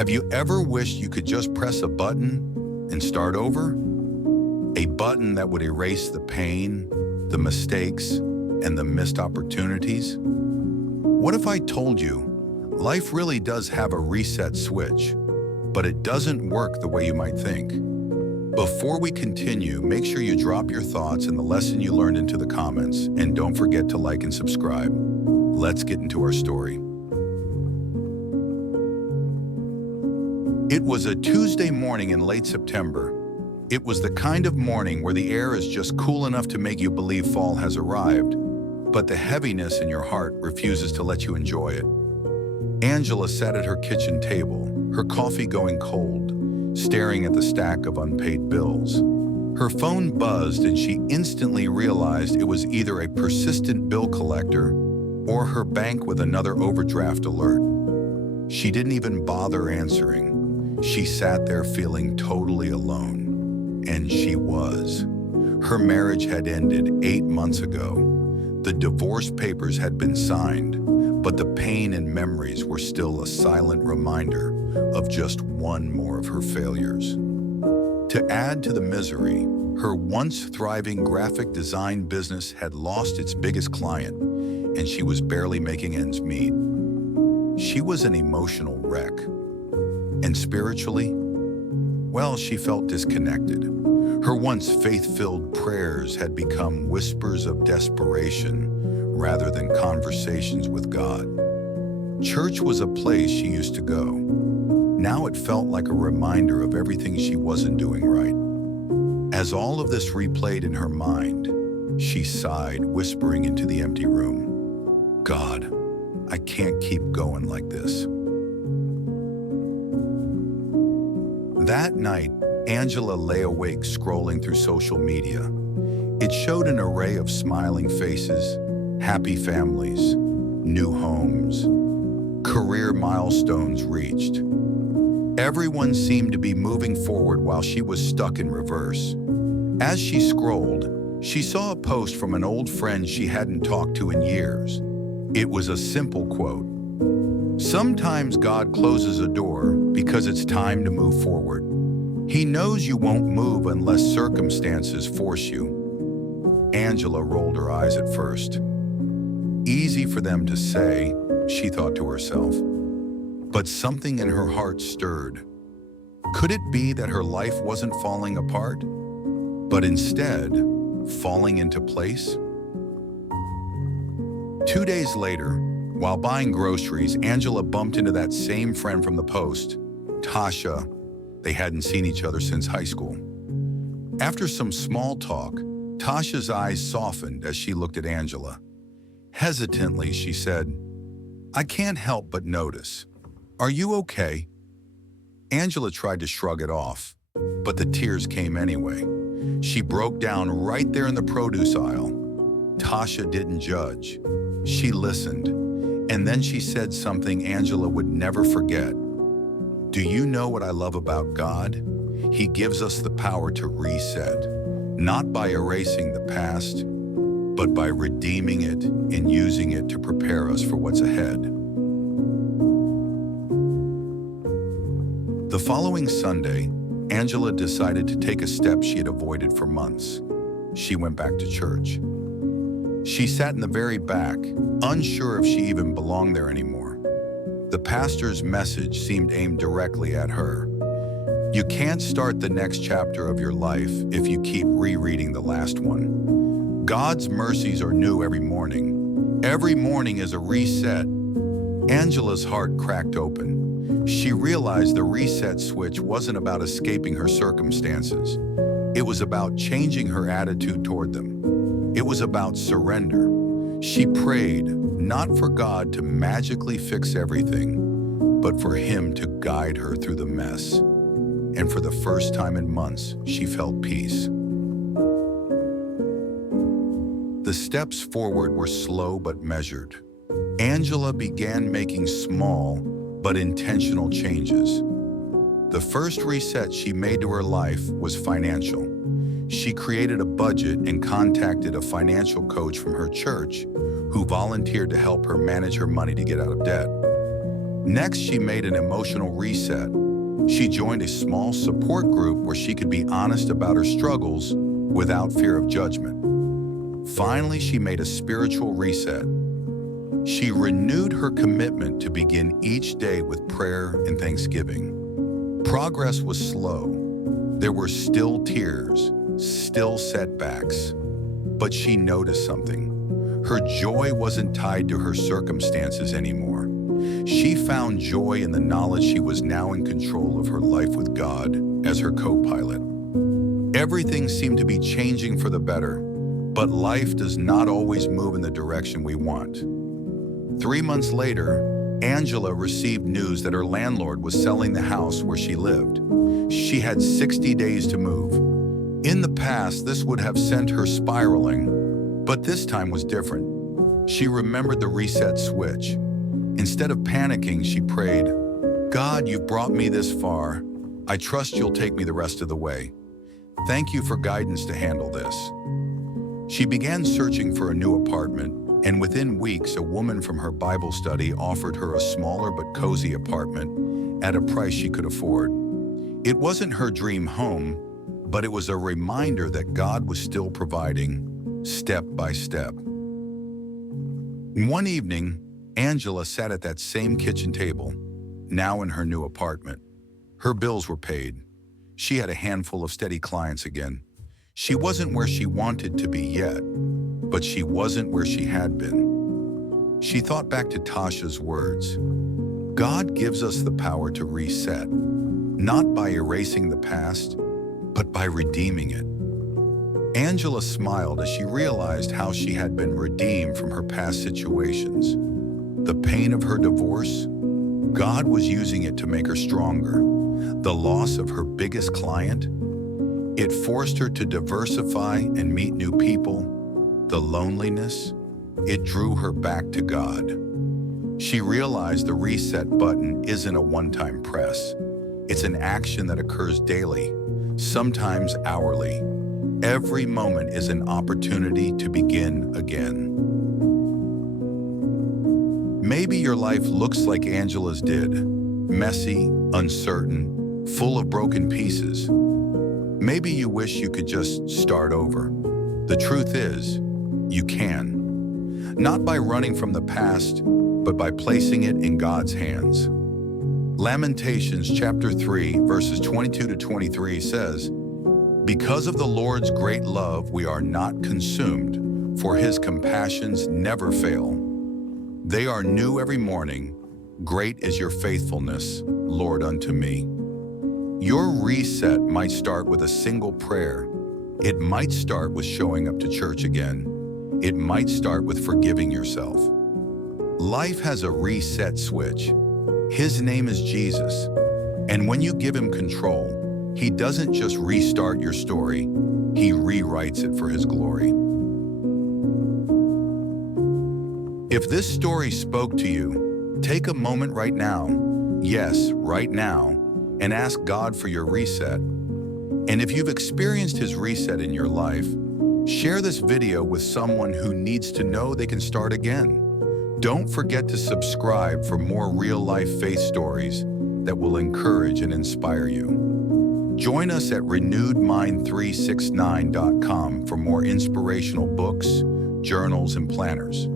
Have you ever wished you could just press a button and start over? A button that would erase the pain, the mistakes, and the missed opportunities? What if I told you life really does have a reset switch, but it doesn't work the way you might think? Before we continue, make sure you drop your thoughts and the lesson you learned into the comments, and don't forget to like and subscribe. Let's get into our story. It was a Tuesday morning in late September. It was the kind of morning where the air is just cool enough to make you believe fall has arrived, but the heaviness in your heart refuses to let you enjoy it. Angela sat at her kitchen table, her coffee going cold, staring at the stack of unpaid bills. Her phone buzzed and she instantly realized it was either a persistent bill collector or her bank with another overdraft alert. She didn't even bother answering. She sat there feeling totally alone. And she was. Her marriage had ended 8 months ago. The divorce papers had been signed, but the pain and memories were still a silent reminder of just one more of her failures. To add to the misery, her once thriving graphic design business had lost its biggest client, and she was barely making ends meet. She was an emotional wreck. And spiritually, well, she felt disconnected. Her once faith-filled prayers had become whispers of desperation rather than conversations with God. Church was a place she used to go. Now it felt like a reminder of everything she wasn't doing right. As all of this replayed in her mind, she sighed, whispering into the empty room, "God, I can't keep going like this." That night, Angela lay awake scrolling through social media. It showed an array of smiling faces, happy families, new homes, career milestones reached. Everyone seemed to be moving forward while she was stuck in reverse. As she scrolled, she saw a post from an old friend she hadn't talked to in years. It was a simple quote. "Sometimes God closes a door because it's time to move forward. He knows you won't move unless circumstances force you." Angela rolled her eyes at first. Easy for them to say, she thought to herself. But something in her heart stirred. Could it be that her life wasn't falling apart, but instead falling into place? 2 days later, while buying groceries, Angela bumped into that same friend from the post, Tasha. They hadn't seen each other since high school. After some small talk, Tasha's eyes softened as she looked at Angela. Hesitantly, she said, "I can't help but notice. Are you okay?" Angela tried to shrug it off, but the tears came anyway. She broke down right there in the produce aisle. Tasha didn't judge. She listened, and then she said something Angela would never forget. "Do you know what I love about God? He gives us the power to reset, not by erasing the past, but by redeeming it and using it to prepare us for what's ahead." The following Sunday, Angela decided to take a step she had avoided for months. She went back to church. She sat in the very back, unsure if she even belonged there anymore. The pastor's message seemed aimed directly at her. You can't start the next chapter of your life if you keep rereading the last one. God's mercies are new every morning. Every morning is a reset. Angela's heart cracked open. She realized the reset switch wasn't about escaping her circumstances. It was about changing her attitude toward them. It was about surrender. She prayed, not for God to magically fix everything, but for Him to guide her through the mess. And for the first time in months, she felt peace. The steps forward were slow but measured. Angela began making small but intentional changes. The first reset she made to her life was financial. She created a budget and contacted a financial coach from her church who volunteered to help her manage her money to get out of debt. Next, she made an emotional reset. She joined a small support group where she could be honest about her struggles without fear of judgment. Finally, she made a spiritual reset. She renewed her commitment to begin each day with prayer and thanksgiving. Progress was slow. There were still tears, still setbacks. But she noticed something. Her joy wasn't tied to her circumstances anymore. She found joy in the knowledge she was now in control of her life with God as her co-pilot. Everything seemed to be changing for the better, but life does not always move in the direction we want. 3 months later, Angela received news that her landlord was selling the house where she lived. She had 60 days to move. In the past, this would have sent her spiraling, but this time was different. She remembered the reset switch. Instead of panicking, she prayed, "God, you've brought me this far. I trust you'll take me the rest of the way. Thank you for guidance to handle this." She began searching for a new apartment, and within weeks, a woman from her Bible study offered her a smaller but cozy apartment at a price she could afford. It wasn't her dream home, but it was a reminder that God was still providing, step by step. One evening, Angela sat at that same kitchen table, now in her new apartment. Her bills were paid. She had a handful of steady clients again. She wasn't where she wanted to be yet, but she wasn't where she had been. She thought back to Tasha's words. God gives us the power to reset, not by erasing the past, but by redeeming it. Angela smiled as she realized how she had been redeemed from her past situations. The pain of her divorce, God was using it to make her stronger. The loss of her biggest client, it forced her to diversify and meet new people. The loneliness, it drew her back to God. She realized the reset button isn't a one-time press. It's an action that occurs daily, sometimes hourly. Every moment is an opportunity to begin again. Maybe your life looks like Angela's did, messy, uncertain, full of broken pieces. Maybe you wish you could just start over. The truth is, you can. Not by running from the past, but by placing it in God's hands. Lamentations chapter 3, verses 22 to 23 says, "Because of the Lord's great love, we are not consumed, for his compassions never fail. They are new every morning. Great is your faithfulness, Lord, unto me." Your reset might start with a single prayer. It might start with showing up to church again. It might start with forgiving yourself. Life has a reset switch. His name is Jesus. And when you give him control, he doesn't just restart your story, he rewrites it for his glory. If this story spoke to you, take a moment right now, yes, right now, and ask God for your reset. And if you've experienced his reset in your life, share this video with someone who needs to know they can start again. Don't forget to subscribe for more real-life faith stories that will encourage and inspire you. Join us at renewedmind369.com for more inspirational books, journals, and planners.